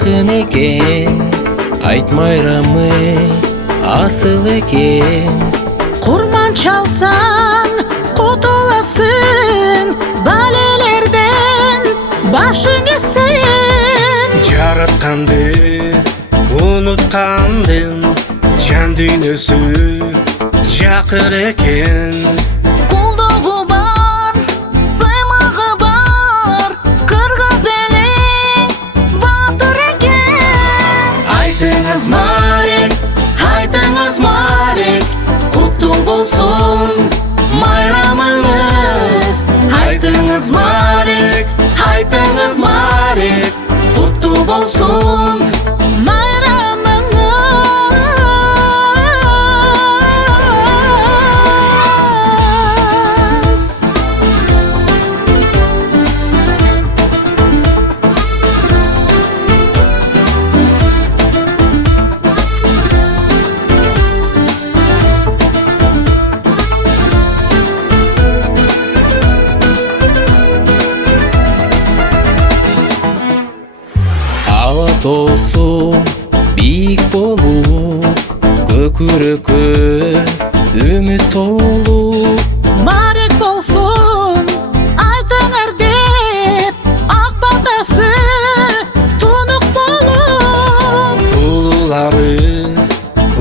Акын экен, айт майрамы асыл экен. Курман чалсаң кутуласың, балелерден башың эсен. Жаратканды унуткандын, жан дүйнөсү жакыр экен. Кулдугу бар, сыймагы бар, кыргыз эли батыр экен. Айтыңыз Марек, айтыңыз Марек, куттуу болсун майрамыңыз. Айтыңыз Марек, айтыңыз Марек, куттуу болсун ала тоосу бийик болуу, көкүрөккө үмүт толуу. Марек болсун айтыңар деп, ак батасы тунук болуп. Улуулары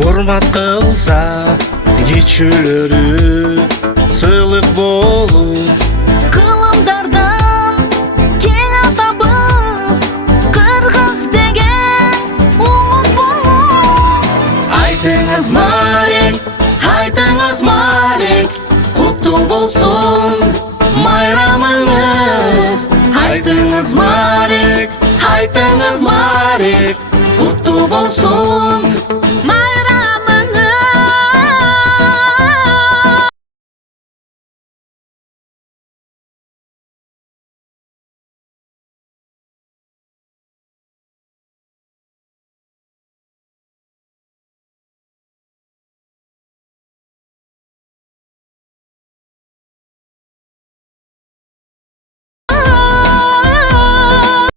урмат кылса, кичүүлөрү сыйлык болуп. Кылымдардан кел атабыз, кыргыз деген улут болуп. Айтыңыз Марек, айтыңыз Марек, куттуу болсун майрамыңыз. Айтыңыз Марек, айтыңыз Марек, куттуу болсун